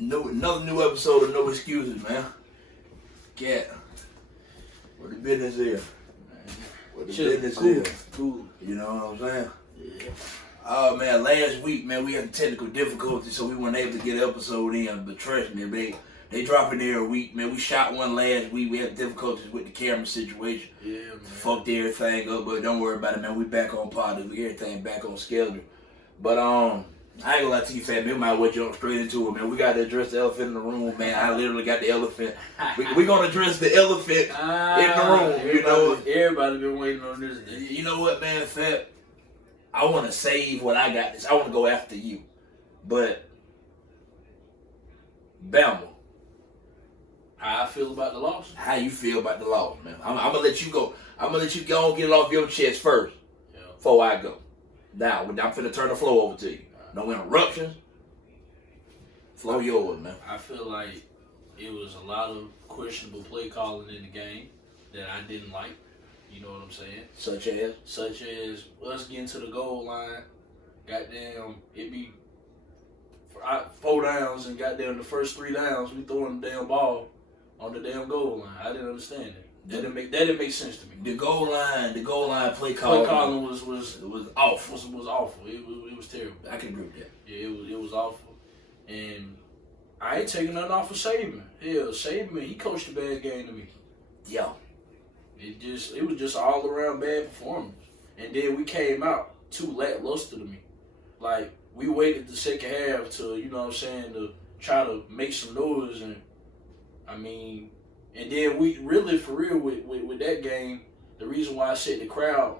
Another new episode of No Excuses, man. Cat, what the business is? What the business is? Cool. You know what I'm saying? Yeah. Oh man, last week, man, we had technical difficulties, so we weren't able to get an episode in. But trust me, they drop in there a week, man. We shot one last week. We had difficulties with the camera situation. Yeah, man. Fucked everything up, but don't worry about it, man. We back on pod. We get everything back on schedule. But I ain't gonna lie to you, fat man. We might well jump straight into it, man. We got to address the elephant in the room, man. I literally got the elephant. We gonna address the elephant in the room. You know, everybody been waiting on this day. You know what, man, fat? I want to save what I got. I want to go after you, but Bama. How I feel about the loss? How you feel about the loss, man? I'm gonna let you go. I'm gonna let you go and get it off your chest first, before I go. Now, I'm finna turn the floor over to you. No interruptions. Flow yours, man. I feel like it was a lot of questionable play calling in the game that I didn't like. You know what I'm saying? Such as? Such as us getting to the goal line. Goddamn, it be 4 downs and goddamn the first 3 downs we throwing the damn ball on the damn goal line. I didn't understand it. That didn't make sense to me. The goal line play calling was awful. Was awful. It was terrible. I can agree with that. Yeah, it was awful. And I ain't taking nothing off of Saban. Hell, Saban, he coached a bad game to me. Yeah. It was just all around bad performance. And then we came out too lackluster to me. Like, we waited the second half to, you know what I'm saying, to try to make some noise. And I mean, and then we really, for real, with that game, the reason why I said the crowd,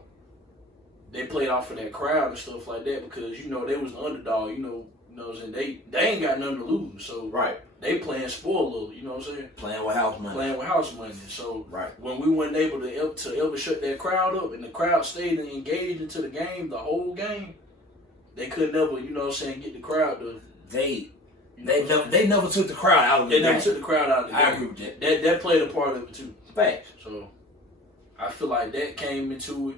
they played off of that crowd and stuff like that because, you know, they was an underdog, you know what I'm saying? They ain't got nothing to lose. So right. They playing spoiler, you know what I'm saying? Playing with house money. So right. When we weren't able to ever shut that crowd up and the crowd stayed and engaged into the game, the whole game, they could never, you know what I'm saying, get the crowd to... They never took the crowd out of the game. They never took the crowd out of the game. I agree with that. That played a part of it too. Facts. So I feel like that came into it,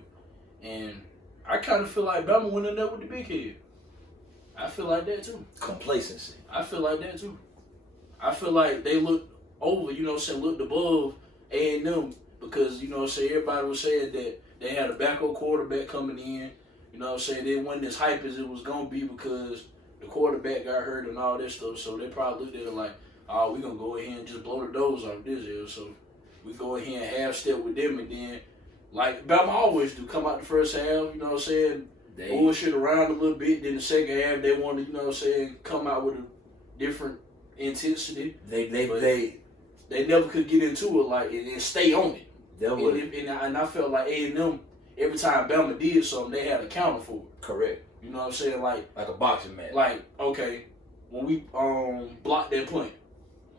and I kind of feel like Bama went in there with the big head. I feel like that too. Complacency. I feel like that too. I feel like they looked over, you know what I'm saying, looked above A&M because, you know what I'm saying, everybody was saying that they had a backup quarterback coming in. You know what I'm saying, they wasn't as hype as it was going to be because the quarterback got hurt and all that stuff. So they probably looked at it like, oh, we're going to go ahead and just blow the doors off this here. So we go ahead and half-step with them and then, like Bama always do, come out the first half, you know what I'm saying, bullshit around a little bit. Then the second half, they want to, you know what I'm saying, come out with a different intensity. They never could get into it like and stay on it. And I felt like A&M, every time Bama did something, they had a counter for it. Correct. You know what I'm saying? Like a boxing match. Like, okay, when we blocked that punt,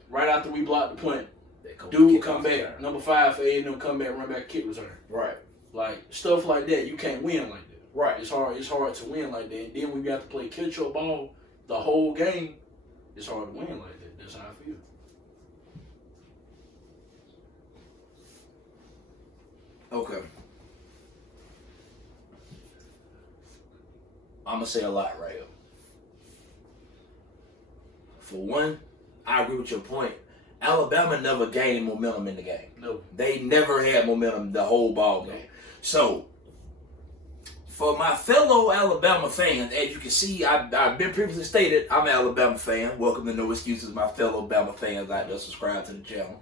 right after we blocked the punt, dude come back, number 5 for A&M come back, run back, kick return. Right. Like stuff like that, you can't win like that. Right. It's hard to win like that. And then when you have to play catch-up ball the whole game, it's hard to win like that. That's how I feel. Okay. I'm going to say a lot right here. For one, I agree with your point. Alabama never gained momentum in the game. No. They never had momentum the whole ball game. No. So, for my fellow Alabama fans, as you can see, I've been previously stated, I'm an Alabama fan. Welcome to No Excuses, my fellow Bama fans out there. Subscribe to the channel.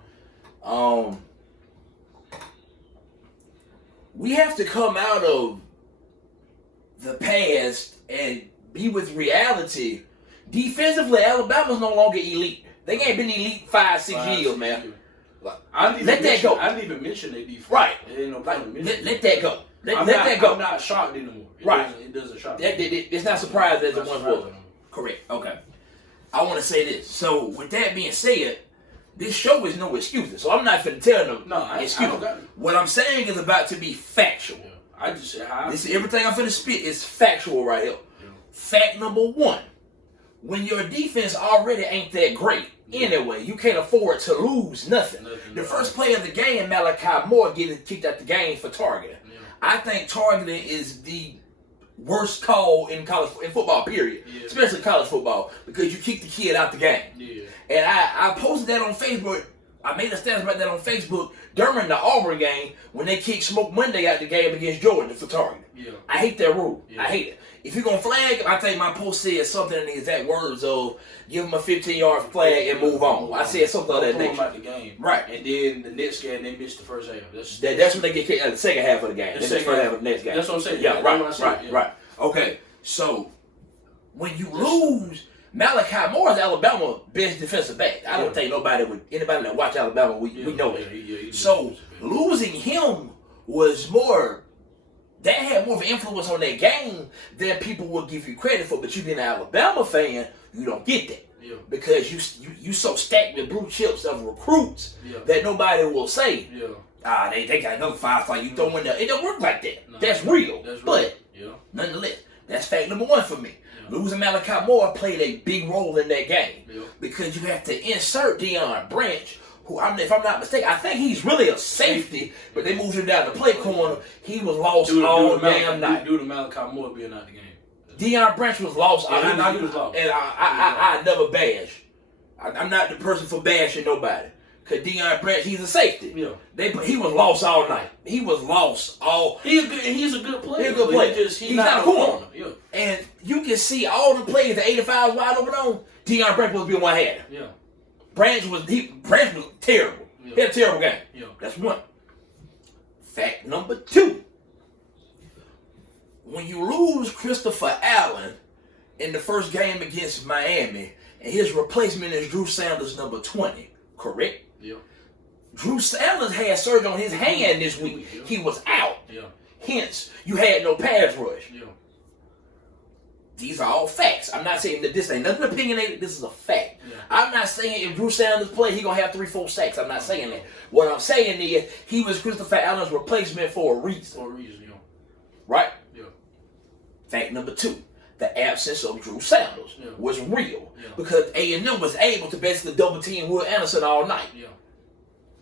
We have to come out of the past and be with reality. Defensively, Alabama's no longer elite. They ain't been elite 5-6 years, man. Let that go. I didn't even mention their defense. Right. Let that go. Let that go. I'm not shocked anymore. It doesn't shock me. It's not surprised as it once was. Correct. Okay. I want to say this. So, with that being said, this show is no excuses. So, I'm not going to tell them excuses. I don't got it. What I'm saying is about to be factual. Yeah. I just said how everything I'm finna spit is factual right here. Yeah. Fact number 1. When your defense already ain't that great, anyway, you can't afford to lose nothing. The first play of the game, Malachi Moore getting kicked out the game for targeting. Yeah. I think targeting is worst call in football, period. Yeah. Especially college football, because you kick the kid out the game. Yeah. And I posted that on Facebook. I made a status about that on Facebook during the Auburn game when they kicked Smoke Monday out the game against Georgia for targeting. Yeah. I hate that rule. Yeah. I hate it. If you're going to flag, I think my post said something in the exact words of give him a 15-yard flag and move on. I said something like that nature. nature. Out the game. Right. And then the next game, they missed the first half. That's when they get kicked out the second half of the game. The That's second the first half half of the next game. That's what I'm saying. Yeah, Yeah. right. Okay, so when you lose, Malachi Moore is Alabama's best defensive back. I don't think anybody that watch Alabama, we know that. So losing him was that had more of an influence on that game than people will give you credit for. But you being an Alabama fan, you don't get that. Yeah. Because you so stacked with blue chips of recruits that nobody will say, they got another 5 fight you throw in there. It don't work like that. No, that's real. But yeah. nonetheless, that's fact number one for me. Yeah. Losing Malachi Moore played a big role in that game because you have to insert Deion Branch, who, if I'm not mistaken, I think he's really a safety, but they moved him down the play corner. He was lost all damn night. Due to Malachi Moore being out the game. Deion Branch was lost. He was lost. And I never bash. I'm not the person for bashing nobody. Because Deion Branch, he's a safety. Yeah. He was lost all night. He was lost all... He's a good player. He's a good player. He's not a corner. Yeah. And you can see all the plays the 85 wide open on. Deion Branch was being one hand. Yeah. Branch was terrible. Yeah. He had a terrible game. Yeah. That's one. Fact number two. When you lose Christopher Allen in the first game against Miami, and his replacement is Drew Sanders, number 20, correct? Yeah. Drew Sanders had surgery on his hand this week. Yeah. He was out. Yeah. Hence, you had no pass rush. Yeah. These are all facts. I'm not saying that this ain't nothing opinionated. This is a fact. Yeah. I'm not saying if Drew Sanders play, he gonna have 3-4 sacks. I'm not saying that. What I'm saying is he was Christopher Allen's replacement for a reason. For a reason, yeah. Right? Yeah. Fact number two. The absence of Drew Sanders was real because A&M was able to basically double team Will Anderson all night. Yeah.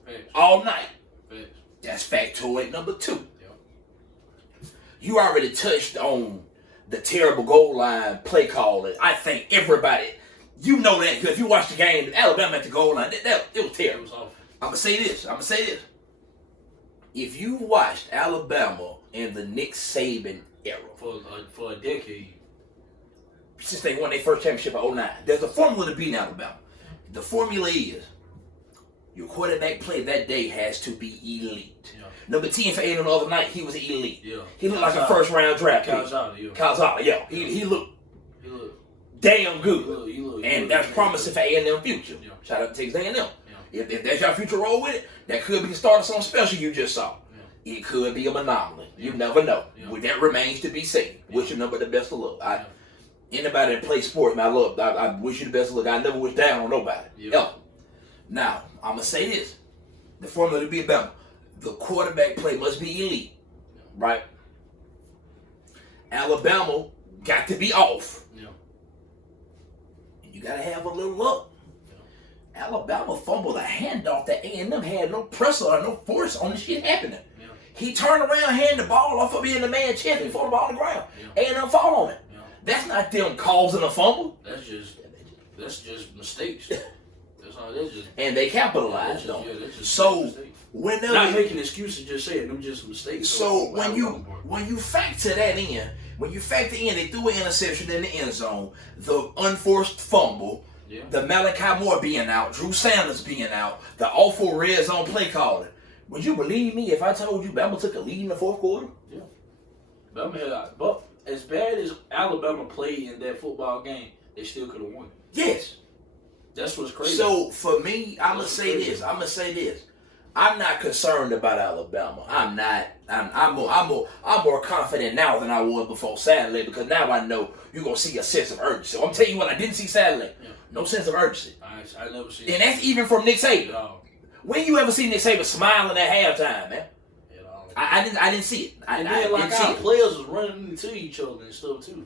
Facts. All night. Facts. That's factoid number two. Yeah. You already touched on the terrible goal line play calling. I think everybody, you know that because if you watch the game, Alabama at the goal line, it was terrible. It was awful. I'm gonna say this. If you watched Alabama in the Nick Saban era for a decade, since they won their first championship in 2009, there's a formula to beating Alabama. The formula is your quarterback play that day has to be elite. Yeah. Number 10 for 8 on the other night, he was elite. Yeah. He looked like a first-round draft pick. Calzada, yeah. He looked damn good. He looked that's promising for A&M future. Yeah. Shout out to Texas A&M. Yeah. If that's your future role with it, that could be the start of something special you just saw. Yeah. It could be a anomaly. Yeah. You never know. Yeah. That remains to be seen. Yeah. Wish you number the best of luck. Anybody that plays sports, man, I wish you the best of luck. I never wish down on nobody. Yeah. Ever. Now, I'm going to say this. The formula to be Alabama. The quarterback play must be elite. Right? Alabama got to be off. Yeah. And you got to have a little luck. Yeah. Alabama fumbled a handoff that A&M had no pressure or no force on the shit happening. Yeah. He turned around, handed the ball off of in the man's chest before the ball on the ground. Yeah. A&M fall on it. Yeah. That's not them causing a fumble. That's just mistakes. That's all. That's just. And they capitalized on it. So whenever not making excuses, just saying them just mistakes. So when you factor that in, they threw an interception in the end zone, the unforced fumble, the Malachi Moore being out, Drew Sanders being out, the awful red zone play calling. Would you believe me if I told you Bama took a lead in the fourth quarter? Yeah. But as bad as Alabama played in that football game, they still could have won. Yes. That's what's crazy. So for me, I'm gonna say this. I'm not concerned about Alabama. I'm not. I'm more confident now than I was before Saturday because now I know you're gonna see a sense of urgency. So I'm telling you what I didn't see Saturday. Yeah. No sense of urgency. I never see. And that's even from Nick Saban. No. When you ever see Nick Saban smiling at halftime, man? I didn't see it. And then our players was running into each other and stuff too.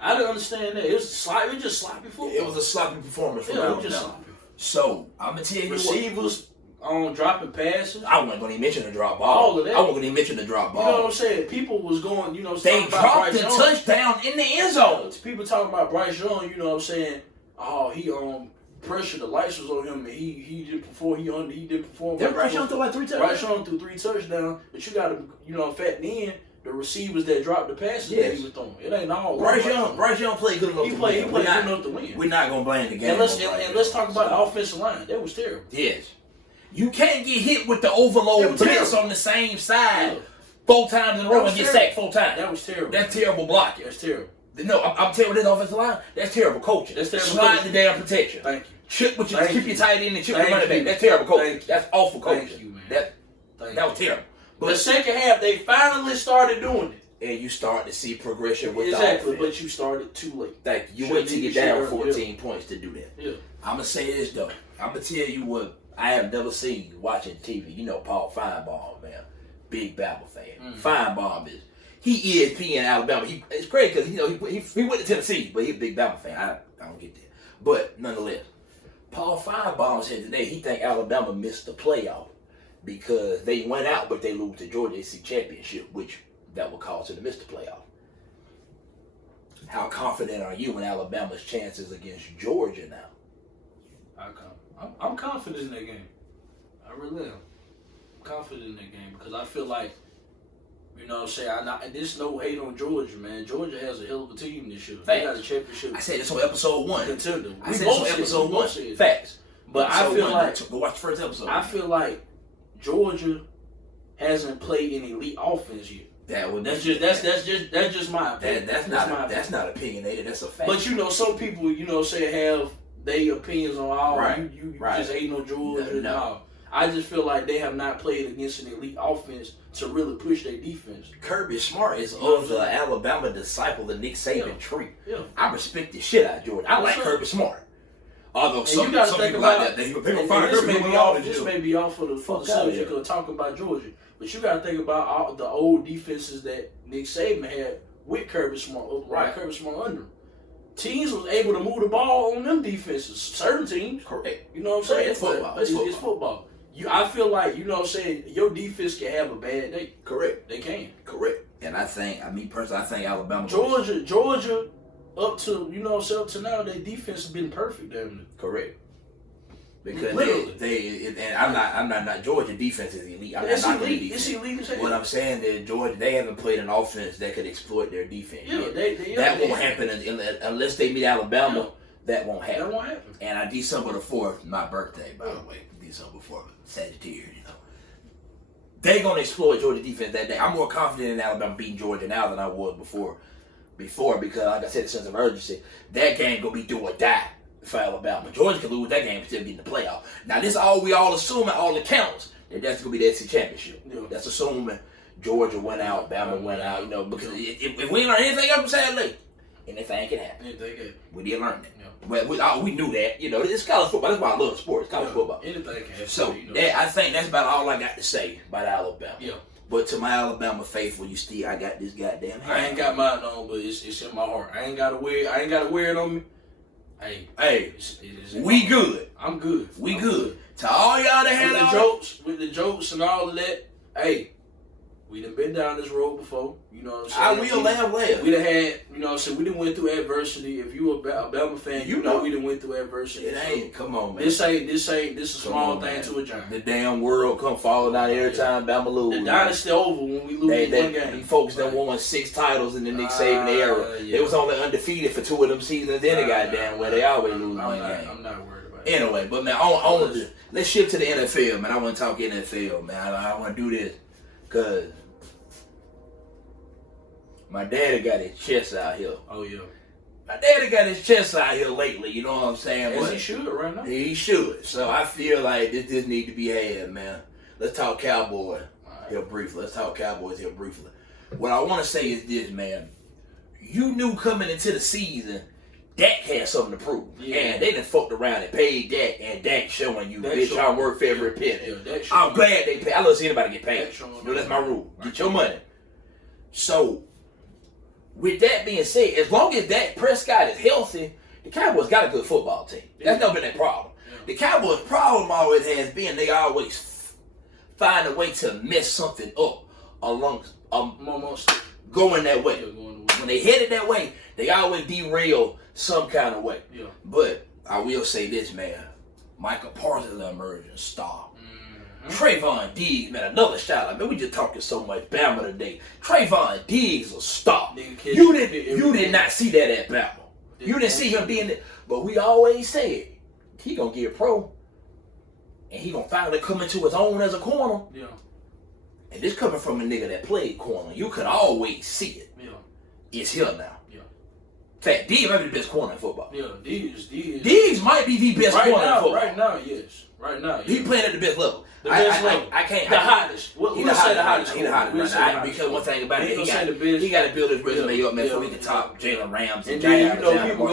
I didn't understand that. It was just sloppy football. It was a sloppy performance from Alabama. Just sloppy. So I'm gonna tell you receivers. on dropping passes. I wasn't going to mention the drop ball. All of that. I wasn't going to mention the drop ball. You know what I'm saying? People was going, they dropped the touchdown in the end zone. People talking about Bryce Young, you know what I'm saying? Oh, he pressure, the lights was on him, and he didn't perform. He didn't perform. Did Bryce Young throw like 3 touchdowns? Bryce Young threw 3 touchdowns, but you got to, factor in the receivers that dropped the passes that he was throwing. It ain't all. Bryce Young played good enough to win. He played good enough to win. We're not gonna blame the game. And let's talk about the offensive line. That was terrible. Yes, you can't get hit with the overload blitz on the same side 4 times in a row and get sacked 4 times. That was terrible. That's terrible blocking. That's terrible. No, I'm telling you, this offensive line, that's terrible coaching. That's terrible Slide coaching. the damn protection. Thank you. Keep your tight end and chip your running back. That's terrible coaching. That's awful coaching. Thank you, man. That was terrible. But the second half, they finally started doing it. And you start to see progression with the Exactly, offense. but you started too late. Thank you. You wait till you get down 14 points to do that. Yeah. I'm going to say this, though. I'm going to tell you what I have never seen watching TV. You know Paul Feinbaum, man. Big Bama fan. Feinbaum he is in Alabama. It's crazy because, he went to Tennessee, but he's a big Bama fan. I don't get that. But nonetheless, Paul Feinbaum said today he think Alabama missed the playoff because they went out, but they lose to Georgia SEC championship, which that will cause them to miss the playoff. How confident are you in Alabama's chances against Georgia now? I'm confident in that game. I really am. I'm confident in that game because I feel like, there's no hate on Georgia, man. Georgia has a hell of a team this year. They got a championship. I said this on episode 1. Contender. I said this on episode 1. Facts. But I feel like, go watch the first episode. I feel like Georgia hasn't played an elite offense yet. That's just my opinion. That's not opinionated. That's a fact. But some people have their opinions on you right. just hating on Georgia. No. I just feel like they have not played against an elite offense to really push their defense. Kirby Smart is of the Alabama disciple, the Nick Saban tree. Yeah. I respect the shit out of Georgia. I like Kirby Smart. Although some people about like that, they find this Kirby this may be off for the subject of talking about Georgia. But you got to think about all the old defenses that Nick Saban had with Kirby Smart, Kirby Smart under him. Teams was able to move the ball on them defenses. Certain teams. Correct. You know what I'm saying? It's football. It's football. I feel like, your defense can have a bad day. Correct. They can. Correct. And I think Alabama. Georgia, up to now, their defense has been perfect down there. Correct. Because literally, I'm not Georgia defense is elite. It's elite. It's elite as hell. What I'm saying is Georgia, they haven't played an offense that could exploit their defense. Yeah, that won't happen unless they meet Alabama. Yeah. That won't happen. That won't happen. And on December the 4th, my birthday, by the way, December 4th, Sagittarius, they're gonna exploit Georgia defense that day. I'm more confident in Alabama beating Georgia now than I was before because, like I said, the sense of urgency. That game gonna be do or die for Alabama. Georgia can lose that game and still get in the playoff. Now, this is all we all assuming, all accounts, that that's going to be the SEC championship. Yeah. That's assuming Georgia went out, Bama went out, because if we learn anything else from Saturday, anything can happen. We didn't learn that. Yeah. We knew that. It's college football. That's why I love sports. College football. Anything can happen. So, I think that's about all I got to say about Alabama. Yeah. But to my Alabama faithful, I got this goddamn hat. I ain't got mine on, but it's in my heart. I ain't got to wear it on me. Hey, we good. I'm good. We good. To all y'all that had with the jokes and all of that. Hey, we done been down this road before. You know what I'm saying? I will laugh later. We done had, we done went through adversity. If you a Bama fan, you know we done went through adversity. It ain't. Come on, man. This a small thing to a giant. The damn world come falling out every time Bama lose. The dynasty over when we lose one game. Folks that won 6 titles in the Nick Saban era. They was only undefeated for 2 of them seasons. Then they goddamn where they always lose one game. I'm not worried about it. Anyway, but man, let's shift to the NFL, man. I want to talk NFL, man. I want to do this because my daddy got his chest out here. Oh, yeah. My daddy got his chest out here lately, you know what I'm saying? As he should right now. He should. So I feel like this need to be had, man. Let's talk Cowboys here briefly. What I want to say is this, man. You knew coming into the season, Dak had something to prove. Yeah. And they done fucked around and paid Dak, and Dak showing you, bitch, I work for every penny. Yeah, I'm glad they paid. I love seeing anybody get paid. That's my rule. Get your money. So, with that being said, as long as Dak Prescott is healthy, the Cowboys got a good football team. That's never been that problem. The Cowboys' problem always has been they always find a way to mess something up amongst going that way. When they headed that way, they always derail some kind of way. Yeah. But I will say this, man. Michael Parsons is an emerging star. Trayvon Diggs, man, another shout out. Man, we just talking so much Bama today. Trayvon Diggs is a star. You did not see that at Bama. You didn't see him being there. But we always said he gonna get pro. And he gonna finally come into his own as a corner. Yeah. And this coming from a nigga that played corner. You could always see it. Yeah. It's here now. Yeah. In fact, Diggs might be the best corner in football. Yeah, Diggs might be the best corner in football. Right now, yes. Right now, He playing at the best level. I can't. The hottest. We'll say the hottest. He's the hottest right now. Because one thing about it, he got to build his resume up, man, so we can talk Jalen Ramsey. And then people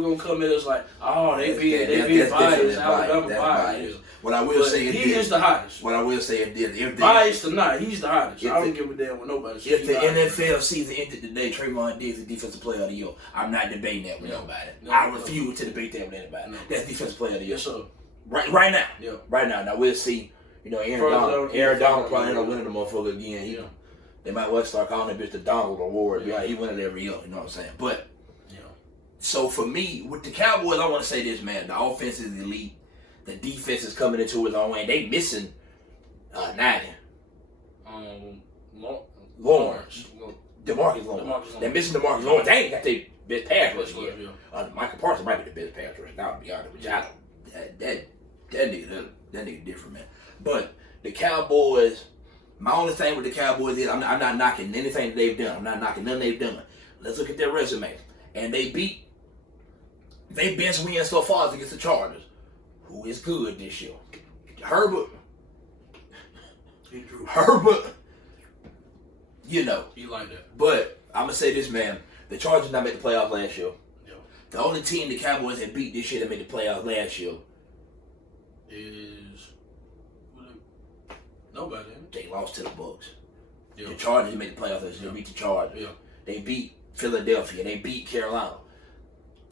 gonna come at us like, oh, they be biased. Alabama biased. What I will say is he is the hottest. What I will say is this: if biased or not, he's the hottest. I don't give a damn what nobody says. If the NFL season ended today, Trayvon Diggs is Defensive Player of the Year. I'm not debating that with nobody. I refuse to debate that with anybody. That's Defensive Player of the Year. Yes, sir. Right now. Yeah. Right now. Now we'll see. You know, Aaron Donald probably end up winning the motherfucker again. They might well start calling that bitch the Donald Award. Yeah. He win it every year. You know what I'm saying? But so for me, with the Cowboys, I want to say this, man. The offense is elite. The defense is coming into its own way. They missing 90. Lawrence. DeMarcus Lawrence. They're missing DeMarcus Lawrence. They ain't got their best pass rush yet. Michael Parsons might be the best pass rush. I'll be honest with you. That nigga different, man. But the Cowboys, my only thing with the Cowboys is I'm not knocking anything that they've done. I'm not knocking nothing they've done. Let's look at their resume. And they bench wins so far against the Chargers, who is good this year. Herbert, you know. He like that. But I'm going to say this, man. The Chargers not made the playoffs last year. Yeah. The only team the Cowboys had beat this year that made the playoffs last year is nobody. They lost to the Bucs. Yeah. The Chargers made the playoffs last year. They beat the Chargers. Yeah. They beat Philadelphia. They beat Carolina.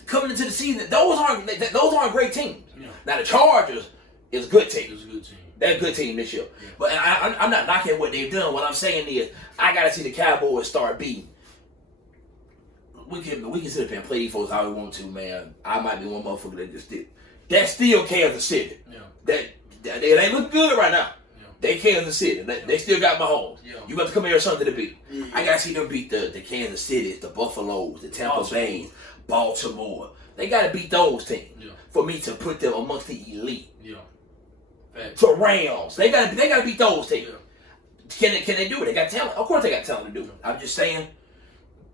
Coming into the season, those aren't great teams. Yeah. Now the Chargers is a good team. It's a good team. They're a good team this year. Yeah. But I'm not knocking what they've done. What I'm saying is I gotta see the Cowboys start beating. We can sit up here and play these folks how we want to, man. I might be one motherfucker that just did. That's still Kansas City. Yeah. That they ain't look good right now. Yeah. They Kansas City. They still got Mahomes. Yeah. You got to come here something to beat. Yeah. I gotta see them beat the Kansas Cities, the Buffaloes, the Tampa Bays, Baltimore. They gotta beat those teams for me to put them amongst the elite. Yeah. Facts. The Rams. They gotta beat those teams. Yeah. Can they do it? They got talent. Of course they got talent to do it. I'm just saying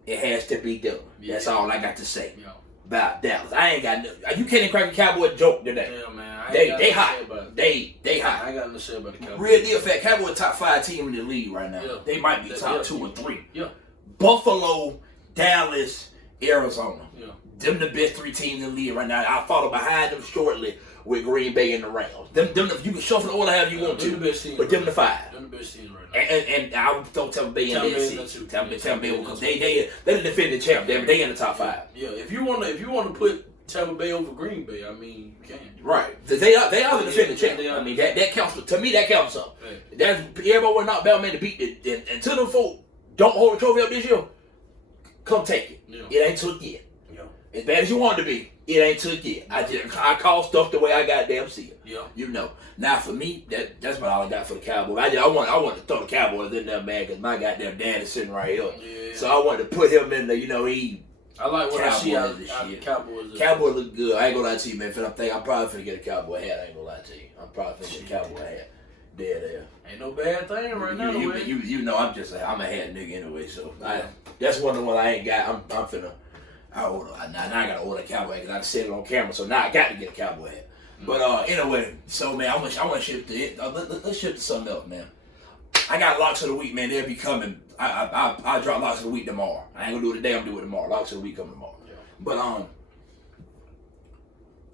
it has to be done. Yeah. That's all I got to say about Dallas. I ain't got no. You can't crack a Cowboy joke today. Yeah, man. They hot. They hot. I ain't got nothing to say about the Cowboys. Real deal fact. Cowboy top 5 team in the league right now. Yeah. They might be top 2 and 3. Yeah. Buffalo, Dallas, Arizona. Yeah. Them the best 3 teams in the league right now. I'll follow behind them shortly with Green Bay and the Rams. Them you can shuffle the order however you want to. The best teams but them the 5. Them the best teams right now. And I don't tell them Bay and NFC. Tell them Bay because they the defending champ. They in the top 5. Yeah. If you want to put Tampa Bay over Green Bay, I mean, you can. Right. They are the defending champ. I mean that counts to me. That counts something. Right. That's everybody want not Bama man to beat it. And until them folk don't hold the trophy up this year, come take it. Yeah. It ain't took yet. Yeah. As bad as you want it to be, it ain't took yet. I call stuff the way I goddamn see it. Yeah. You know. Now for me, that's what all I got for the Cowboys. I want to throw the Cowboys in there, man, because my goddamn dad is sitting right here. Yeah. So I wanted to put him in there. You know, I like what Cowboys I see out and of shit. Cowboys. Cowboys look good. I ain't gonna lie to you, man. I'm probably finna get a Cowboy hat. I ain't gonna lie to you. I'm probably finna get a Cowboy hat. There. Ain't no bad thing right now. You know, I'm a hat nigga anyway. So that's one of the ones I ain't got. I'm finna. Now I gotta order a Cowboy hat because I said it on camera. So now I got to get a Cowboy hat. But anyway, so man, I want to shift to it. Let's shift to something else, man. I got locks of the week, man. They'll be coming. I'll drop locks of the week tomorrow. I ain't gonna do it today. I'm gonna do it tomorrow. Locks of the week coming tomorrow. Yeah. But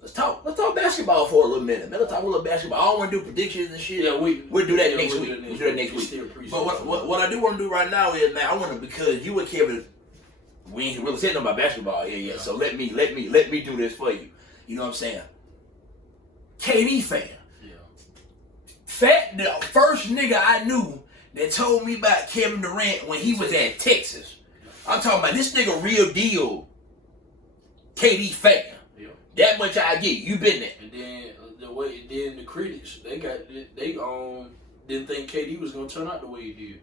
let's talk basketball for a little minute. Man, let's talk a little basketball. I don't want to do predictions and shit. Yeah, we'll do that next week. We'll do that next week. But what I do want to do right now is, man, I want to, because you and Kevin, we ain't really said nothing about basketball here yet. So let me do this for you. You know what I'm saying? KD fan. Yeah. The first nigga I knew that told me about Kevin Durant when he was at Texas. I'm talking about this nigga real deal KD fan. Yeah. That much I get. You been there. And then the critics they didn't think KD was gonna turn out the way he did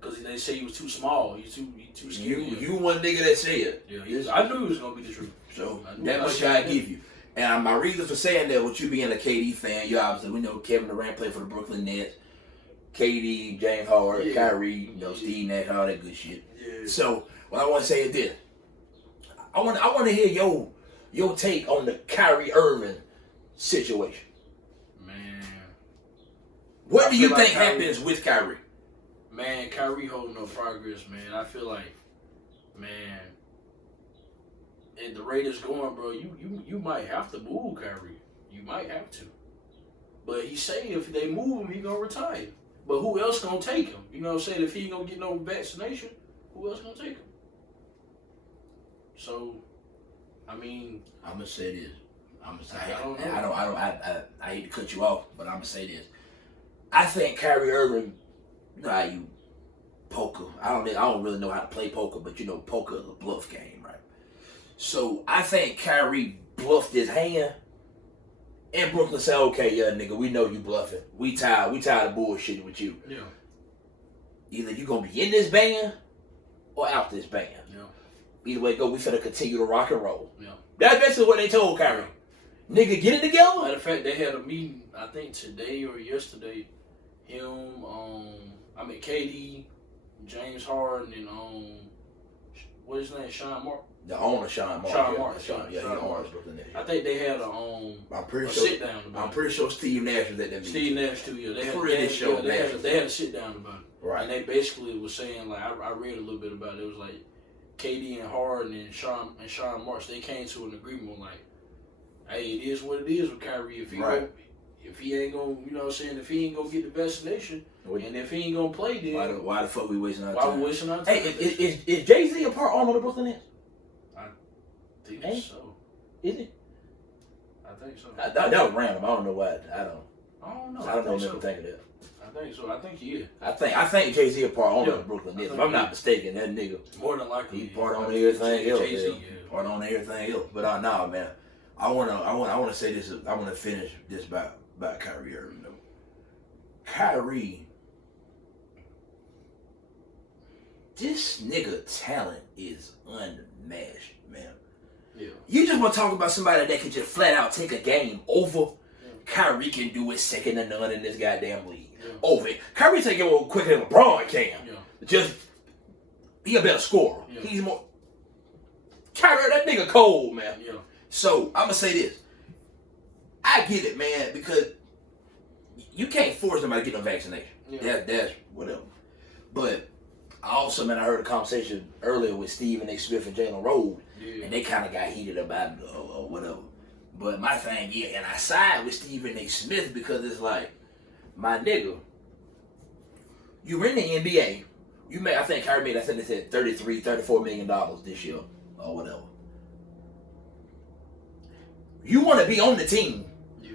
because they say he was too small. He's too skinny. You one nigga that said it. Yeah, I knew it was gonna be the truth. So that much I give you. And my reason for saying that, with you being a KD fan, you obviously, we know Kevin Durant played for the Brooklyn Nets. KD, James Harden, Kyrie, Steve Nash, all that good shit. Yeah. So what I want to say is this: I want to hear your take on the Kyrie Irving situation. Man, What do you think happens with Kyrie? Man, Kyrie holding no progress, man. I feel like, man, at the rate it's going, bro, you might have to move Kyrie. You might have to. But he say if they move him, he gonna retire. But who else gonna take him? You know what I'm saying? If he ain't gonna get no vaccination, who else gonna take him? So, I mean, I'm gonna say this. I'm gonna say I hate to cut you off, but I'm gonna say this. I think Kyrie Irving, you know how you poker. I don't really know how to play poker, but you know poker is a bluff game, right? So I think Kyrie bluffed his hand, and Brooklyn said, "Okay, yeah, nigga, we know you bluffing. We tired of bullshitting with you. yeah, Either you gonna be in this band or out this band. yeah, Either way it go, we finna continue to rock and roll." yeah. That's basically what they told Kyrie. Nigga, get it together. Matter of fact, they had a meeting, I think today or yesterday. Him, KD, James Harden, and what is his name, Sean Mark. The owner, Sean Mark. Sean Mark. He owns Brooklyn Nets. I think they had a sit down about I'm pretty sure Steve Nash was at that meeting. Steve Nash too. Yeah, they had a sit down about it. Right. And they basically was saying, like, I read a little bit about it. It was like KD and Harden and Sean Marks, they came to an agreement like, hey, it is what it is with Kyrie. If he ain't gonna, you know what I'm saying, if he ain't gonna get the vaccination, and if he ain't gonna play, then why the fuck we wasting our time? Why we wasting our time? Hey, is Jay-Z a part owner of the Brooklyn Nets? I think so. Is it? I think so. That was random. I don't know why. I don't know. Never so. think of that. I think so. I think he is. I think Jay-Z a part owner of the Brooklyn Nets. If I'm not mistaken, that nigga. More than likely. He part on everything else. Jay-Z, yeah. Part on everything else. But nah, man. I wanna say this. I wanna finish this about Kyrie Irving though. Kyrie, this nigga talent is unmatched, man. Yeah. You just want to talk about somebody that can just flat out take a game over. Yeah. Kyrie can do it second to none in this goddamn league. Yeah. Over it. Kyrie take it over quicker than LeBron can. Yeah. Just he a better scorer. Yeah. He's more. Kyrie, that nigga cold, man. Yeah. So I'm gonna say this. I get it, man, because you can't force somebody to get no vaccination. Yeah. That's whatever. But I also, man, I heard a conversation earlier with Stephen A. Smith and Jalen Rose, and they kind of got heated about it or whatever. But my thing, and I side with Stephen A. Smith because it's like, my nigga, you're in the NBA. I think Kyrie made, I think they said $34 million this year or whatever. You want to be on the team,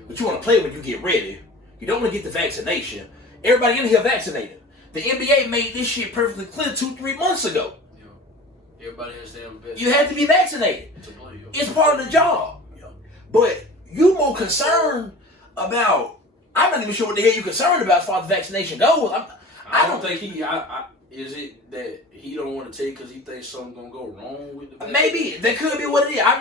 but you want to play when you get ready. You don't want to get the vaccination. Everybody in here vaccinated. The NBA made this shit perfectly clear 2-3 months ago. Yeah. Everybody has to have a vaccination. You have to be vaccinated. To play, it's part of the job. Yeah. But you more concerned about, I'm not even sure what the hell you're concerned about as far as the vaccination goes. I don't think is it that he don't want to take because he thinks something's going to go wrong with the vaccination? Maybe. That could be what it is. I'm not